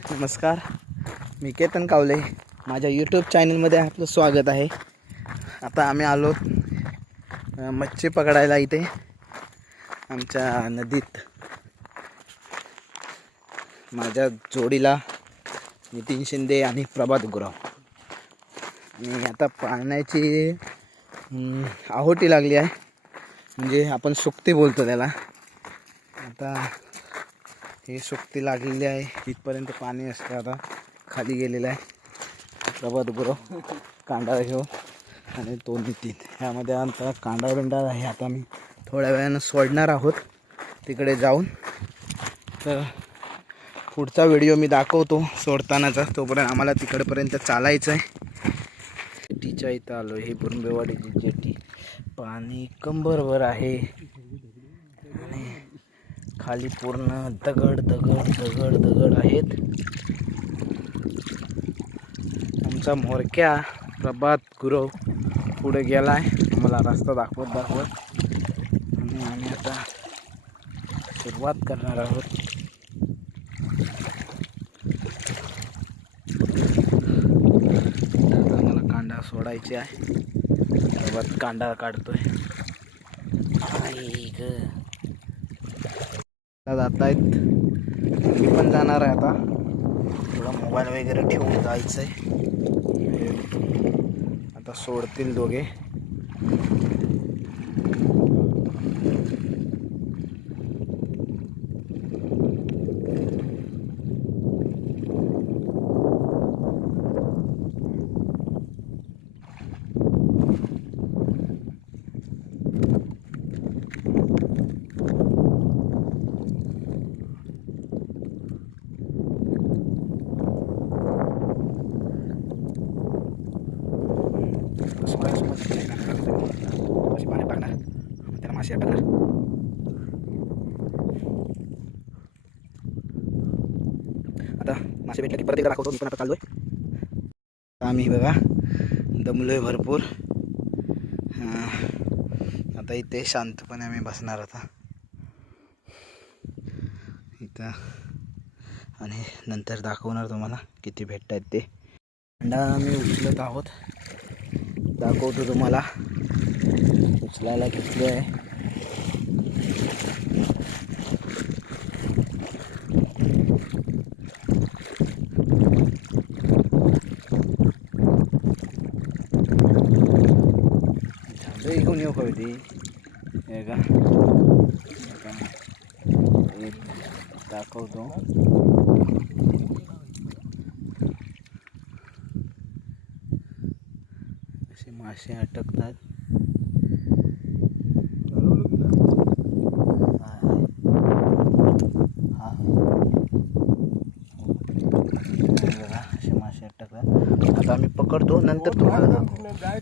नमस्कार, मी केतन कावले. माझ्या यूट्यूब चॅनलमध्ये आपलं स्वागत आहे. आता आम्ही आलो मच्छी पकडायला इथे आमच्या नदीत. माझ्या जोडीला नितीन शिंदे आणि प्रभात गुराव. आणि आता पाण्याची आहोटी लागली आहे, म्हणजे आपण सुकती बोलतो त्याला. आता हे सुकती लागलेली आहे, इथपर्यंत पाणी असतं. आता खाली गेलेलं आहे प्रभात गुरव कांडा घेऊन आणि तो नितीन. ह्यामध्ये आमचा कांडा बिंडा आहे. आता मी थोड्या वेळानं सोडणार आहोत तिकडे जाऊन. तर पुढचा व्हिडिओ मी दाखवतो सोडतानाचा. तोपर्यंत आम्हाला तिकडपर्यंत चालायचं आहे. जेटीच्या इथं आलो. ही बुरंबेवाडीची जेटी. पाणी कंबरवर आहे आणि खाली पूर्ण दगड दगड दगड दगड आहेत. आमचा म्होरक्या प्रभात गुरव पुढे गेला आहे, आम्हाला रस्ता दाखवत आणि आम्ही आता सुरुवात करणार आहोत. आम्हाला कांडा सोडायचे आहे. प्रभात कांडा काढतोय. जात आहेत, मी पण जाणार आहे. आता थोडा मोबाईल वगैरे ठेवून जायचं आहे. आता सोडतील दोघे. पाणी टाकणार, त्याला मासे टाकणार. आता मासे भेटले की परत एकदा दाखवतो. मी पण आता चाललोय. आम्ही बघा दमलोय भरपूर. आता इथे शांतपणे आम्ही बसणार आता इथं, आणि नंतर दाखवणार तुम्हाला किती भेटत आहेत ते. कांडा आम्ही उचलत आहोत, दाखवतो तुम्हाला. उचलायला घेतले आहे. घेऊन येऊ कधी का एक दाखवतो. असे मासे अटकतात. असे मासे अटकतात. आता आम्ही पकडतो, नंतर तुम्हाला